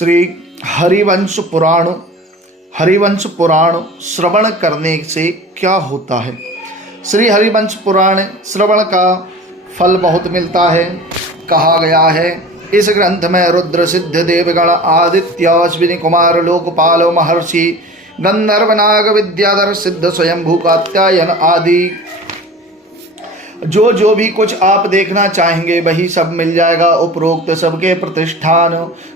श्री हरिवंश पुराण श्रवण करने से क्या होता है। श्री हरिवंश पुराण श्रवण का फल बहुत मिलता है। कहा गया है इस ग्रंथ में रुद्र सिद्ध देवगण आदित्य अश्विनी कुमार लोकपाल महर्षि गंधर्व नाग विद्याधर सिद्ध स्वयंभू कात्यायन आदि जो भी कुछ आप देखना चाहेंगे वही सब मिल जाएगा। उपरोक्त सबके प्रतिष्ठान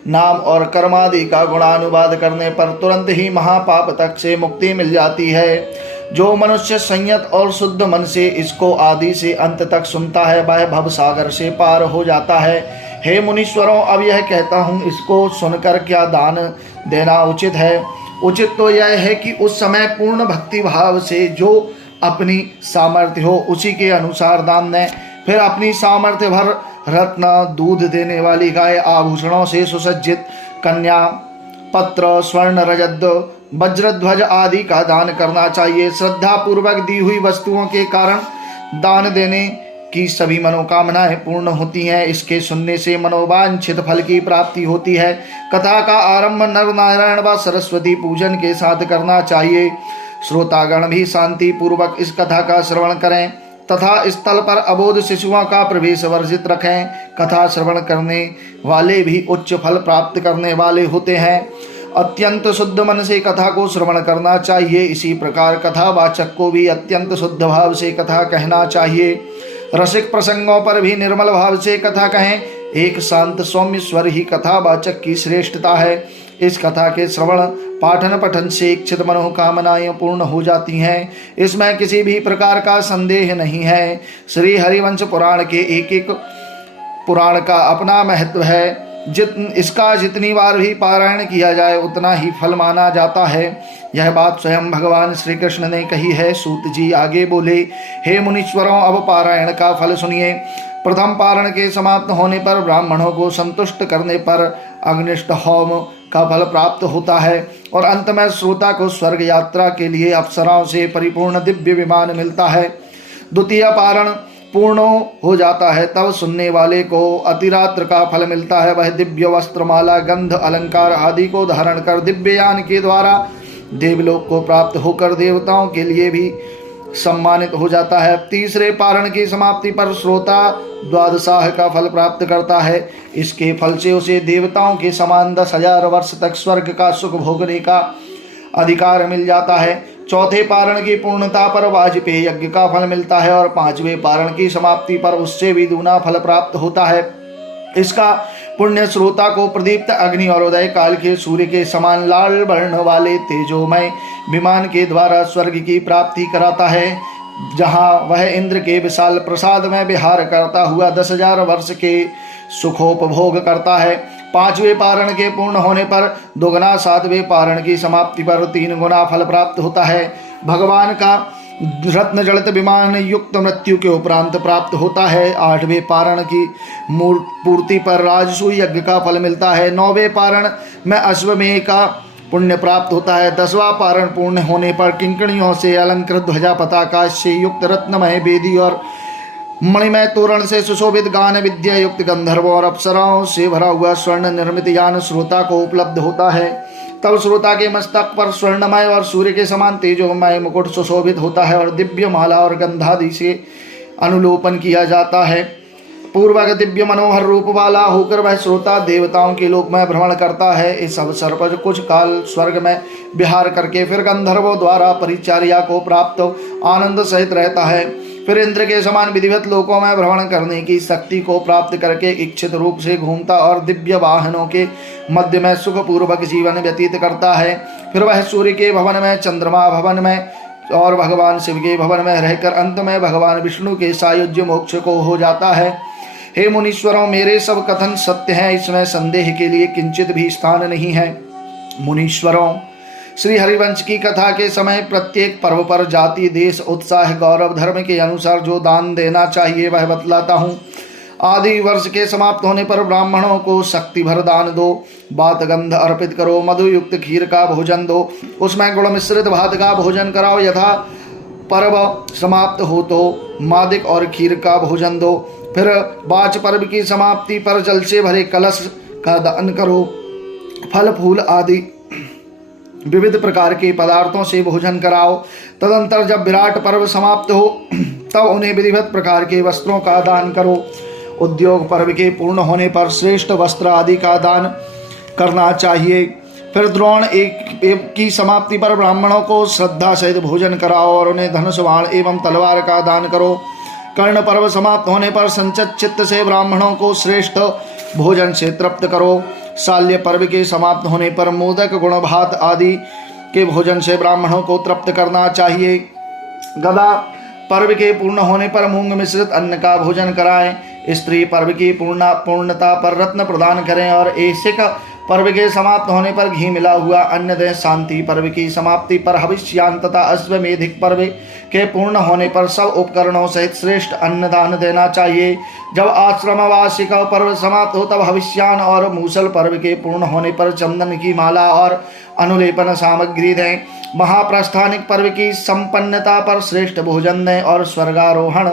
नाम और कर्मादि का गुणानुवाद करने पर तुरंत ही महापाप तक से मुक्ति मिल जाती है। जो मनुष्य संयत और शुद्ध मन से इसको आदि से अंत तक सुनता है वह भव सागर से पार हो जाता है। हे मुनीश्वरों, अब यह कहता हूँ, इसको सुनकर क्या दान देना उचित है। उचित तो यह है कि उस समय पूर्ण भक्ति भाव से जो अपनी सामर्थ्य हो उसी के अनुसार दान दें। फिर अपनी सामर्थ्य भर रत्न दूध देने वाली गाय, आभूषणों से सुसज्जित कन्या, पत्र, स्वर्ण, रजत, वज्रध्वज आदि का दान करना चाहिए। श्रद्धा पूर्वक दी हुई वस्तुओं के कारण दान देने की सभी मनोकामनाएं पूर्ण होती हैं। इसके सुनने से मनोवांछित फल की प्राप्ति होती है। कथा का आरंभ नर नारायण व सरस्वती पूजन के साथ करना चाहिए। श्रोतागण भी शांति पूर्वक इस कथा का श्रवण करें तथा स्थल पर अबोध शिशुओं का प्रवेश वर्जित रखें। कथा श्रवण करने वाले भी उच्च फल प्राप्त करने वाले होते हैं। अत्यंत शुद्ध मन से कथा को श्रवण करना चाहिए। इसी प्रकार कथावाचक को भी अत्यंत शुद्ध भाव से कथा कहना चाहिए। रसिक प्रसंगों पर भी निर्मल भाव से कथा कहें। एक शांत सौम्य स्वर ही कथावाचक की श्रेष्ठता है। इस कथा के श्रवण पाठन पठन से इच्छित मनोकामनाएं पूर्ण हो जाती हैं। इसमें किसी भी प्रकार का संदेह नहीं है। श्री हरिवंश पुराण के एक एक पुराण का अपना महत्व है। इसका जितनी बार भी पारायण किया जाए उतना ही फल माना जाता है। यह बात स्वयं भगवान श्री कृष्ण ने कही है। सूत जी आगे बोले, हे मुनीश्वरों, अब पारायण का फल सुनिए। प्रथम पारण के समाप्त होने पर ब्राह्मणों को संतुष्ट करने पर अग्निष्ट होम का फल प्राप्त होता है और अंत में श्रोता को स्वर्ग यात्रा के लिए अप्सराओं से परिपूर्ण दिव्य विमान मिलता है। द्वितीय पारण पूर्ण हो जाता है तब सुनने वाले को अतिरात्र का फल मिलता है। वह दिव्य वस्त्रमाला, गंध, अलंकार आदि को धारण कर दिव्ययान के द्वारा देवलोक को प्राप्त होकर देवताओं के लिए भी सम्मानित हो जाता है। तीसरे पारण की समाप्ति पर श्रोता द्वादशाह का फल प्राप्त करता है। इसके फल से उसे देवताओं के समान 10,000 वर्ष तक स्वर्ग का सुख भोगने का अधिकार मिल जाता है। चौथे पारण की पूर्णता पर वाजपेय यज्ञ का फल मिलता है और पांचवें पारण की समाप्ति पर उससे भी दूना फल प्राप्त होता है। इसका पुण्य श्रोता को प्रदीप्त अग्नि और उदय काल के सूर्य के समान लाल वर्ण वाले तेजोमय विमान के द्वारा स्वर्ग की प्राप्ति कराता है, जहाँ वह इंद्र के विशाल प्रसाद में विहार करता हुआ 10,000 वर्ष के सुखोपभोग करता है। पांचवें पारण के पूर्ण होने पर दोगुना, सातवें पारण की समाप्ति पर 3 गुना फल प्राप्त होता है। भगवान का रत्न जड़ित विमान युक्त मृत्यु के उपरांत प्राप्त होता है। 8वें पारण की पूर्ति पर राजसूय यज्ञ का फल मिलता है। 9वें पारण में अश्वमेध का पुण्य प्राप्त होता है। 10वां पारण पूर्ण होने पर किंकणियों से अलंकृत ध्वजा पताका से युक्त रत्नमय वेदी और मणिमय तोरण से सुशोभित गान विद्या युक्त गंधर्वों और अप्सराओं से भरा हुआ स्वर्ण निर्मित यान श्रोता को उपलब्ध होता है। तब श्रोता के मस्तक पर स्वर्णमय और सूर्य के समान तेजोमय मुकुट सुशोभित होता है और दिव्य माला और गंधादि से अनुलोपन किया जाता है। पूर्वक दिव्य मनोहर रूप वाला होकर वह श्रोता देवताओं के लोक में भ्रमण करता है। इस अवसर पर कुछ काल स्वर्ग में विहार करके फिर गंधर्वों द्वारा परिचर्या को प्राप्त आनंद सहित रहता है। फिर इंद्र के समान विधिवत लोकों में भ्रमण करने की शक्ति को प्राप्त करके इच्छित रूप से घूमता और दिव्य वाहनों के मध्य में सुखपूर्वक जीवन व्यतीत करता है। फिर वह सूर्य के भवन में, चंद्रमा भवन में और भगवान शिव के भवन में रहकर अंत में भगवान विष्णु के सायुज्य मोक्ष को हो जाता है। हे मुनीश्वरों, मेरे सब कथन सत्य हैं, इसमें संदेह के लिए किंचित भी स्थान नहीं है। मुनीश्वरों, श्री हरिवंश की कथा के समय प्रत्येक पर्व पर जाति, देश, उत्साह, गौरव, धर्म के अनुसार जो दान देना चाहिए वह बतलाता हूँ। आदि वर्ष के समाप्त होने पर ब्राह्मणों को शक्ति भर दान दो। बात गंध अर्पित करो। मधुयुक्त खीर का भोजन दो। उसमें गुड़ मिश्रित भात का भोजन कराओ। यथा पर्व समाप्त हो तो मादिक और खीर का भोजन दो। फिर बाच पर्व की समाप्ति पर जल से भरे कलश का दान करो। फल फूल आदि विविध प्रकार के पदार्थों से भोजन कराओ। तदंतर जब विराट पर्व समाप्त हो तब उन्हें विधिवत प्रकार के वस्त्रों का दान करो। उद्योग पर्व के पूर्ण होने पर श्रेष्ठ वस्त्र आदि का दान करना चाहिए। फिर द्रोण एक की समाप्ति पर ब्राह्मणों को श्रद्धा सहित भोजन कराओ और उन्हें धनुष बाण एवं तलवार का दान करो। कर्ण पर्व समाप्त होने पर संचित चित्त से ब्राह्मणों को श्रेष्ठ भोजन से तृप्त करो। शाल्य पर्व के समाप्त होने पर मोदक गुण भात आदि के भोजन से ब्राह्मणों को तृप्त करना चाहिए। गदा पर्व के पूर्ण होने पर मूंग मिश्रित अन्न का भोजन कराएं। स्त्री पर्व की पूर्णता पर रत्न प्रदान करें और ऐसिक पर्व के समाप्त होने पर घी मिला हुआ अन्न दें। शांति पर्व की समाप्ति पर हविष्यान तथा अश्वमेधिक पर्व के पूर्ण होने पर सब उपकरणों सहित श्रेष्ठ अन्नदान देना चाहिए। जब आश्रमवासी का पर्व समाप्त हो तब हविष्यान और मूसल पर्व के पूर्ण होने पर चंदन की माला और अनुलेपन सामग्री दें। महाप्रस्थानिक पर्व की संपन्नता पर श्रेष्ठ भोजन दें और स्वर्गारोहण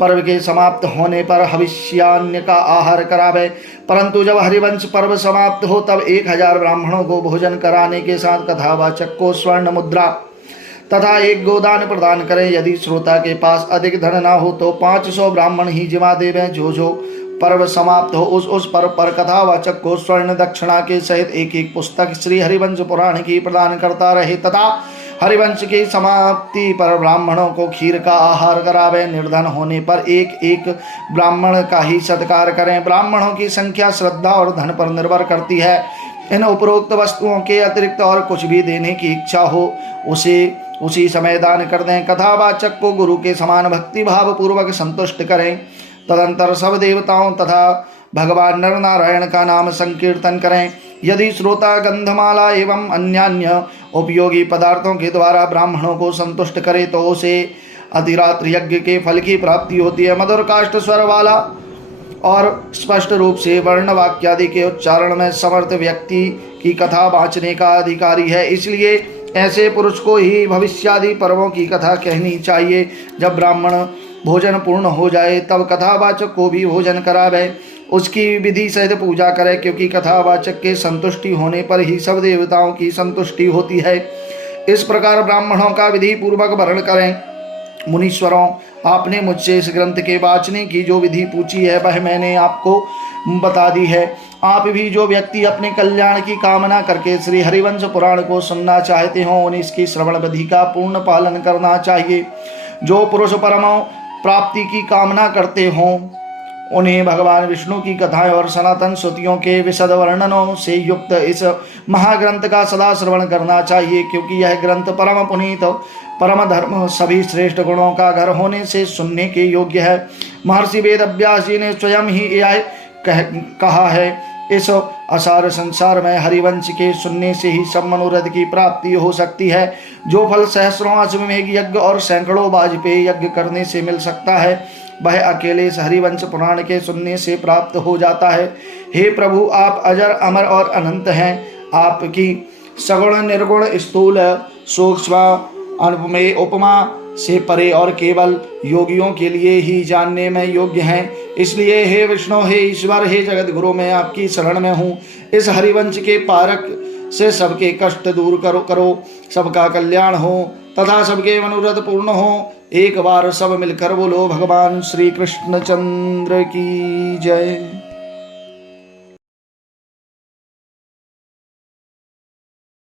पर्व के समाप्त होने पर हविष्यान्य का आहार करावे। परंतु जब हरिवंश पर्व समाप्त हो तब 1000 ब्राह्मणों को भोजन कराने के साथ कथावाचक को स्वर्ण मुद्रा तथा एक गोदान प्रदान करें। यदि श्रोता के पास अधिक धन न हो तो 500 ब्राह्मण ही जिमा देवें। जो पर्व समाप्त हो उस पर्व पर कथावाचक को स्वर्ण दक्षिणा के सहित एक पुस्तक श्री हरिवंश पुराण की प्रदान करता रहे तथा हरिवंश की समाप्ति पर ब्राह्मणों को खीर का आहार करावे। निर्धन होने पर एक ब्राह्मण का ही सत्कार करें। ब्राह्मणों की संख्या श्रद्धा और धन पर निर्भर करती है। इन उपरोक्त वस्तुओं के अतिरिक्त और कुछ भी देने की इच्छा हो उसे उसी समय दान कर दें। कथावाचक को गुरु के समान भक्ति भाव पूर्वक संतुष्ट करें। तदंतर सब देवताओं तथा भगवान नर नारायण का नाम संकीर्तन करें। यदि श्रोता गंधमाला एवं अन्यान्य उपयोगी पदार्थों के द्वारा ब्राह्मणों को संतुष्ट करे तो उसे अधिरात्र यज्ञ के फल की प्राप्ति होती है। मधुर काष्ठ स्वर वाला और स्पष्ट रूप से वर्ण वाक्यादि के उच्चारण में समर्थ व्यक्ति की कथा वाचने का अधिकारी है। इसलिए ऐसे पुरुष को ही भविष्यादि पर्वों की कथा कहनी चाहिए। जब ब्राह्मण भोजन पूर्ण हो जाए तब कथावाचक को भी भोजन करावे। उसकी विधि सहित पूजा करें, क्योंकि कथावाचक के संतुष्टि होने पर ही सब देवताओं की संतुष्टि होती है। इस प्रकार ब्राह्मणों का विधि पूर्वक वर्ण करें। मुनीश्वरों, आपने मुझसे इस ग्रंथ के वाचने की जो विधि पूछी है वह मैंने आपको बता दी है। आप भी जो व्यक्ति अपने कल्याण की कामना करके श्री हरिवंश पुराण को सुनना चाहते हो उन्हें इसकी श्रवण विधि का पूर्ण पालन करना चाहिए। जो पुरुष परम प्राप्ति की कामना करते हों उन्हें भगवान विष्णु की कथाएं और सनातन श्रुतियों के विशद वर्णनों से युक्त इस महाग्रंथ का सदा श्रवण करना चाहिए, क्योंकि यह ग्रंथ परम पुनीत परम धर्म सभी श्रेष्ठ गुणों का घर होने से सुनने के योग्य है। महर्षि वेदव्यास जी ने स्वयं ही यह कहा है, इस असार संसार में हरिवंश के सुनने से ही सब मनोरथ की प्राप्ति हो सकती है। जो फल सहस्रों अश्वमेध यज्ञ और सैकड़ों वाजपेयी यज्ञ करने से मिल सकता है वह अकेले इस हरिवंश पुराण के सुनने से प्राप्त हो जाता है। हे प्रभु, आप अजर अमर और अनंत हैं। आपकी सगुण निर्गुण स्थूल सूक्ष्म अनुपमेय उपमा से परे और केवल योगियों के लिए ही जानने में योग्य हैं। इसलिए हे विष्णु, हे ईश्वर, हे जगत गुरु, मैं आपकी शरण में हूँ। इस हरिवंश के पारक से सबके कष्ट दूर करो, सबका कल्याण हो तथा सबके मनोरथ पूर्ण हो। एक बार सब मिलकर बोलो भगवान श्री कृष्ण चंद्र की जय।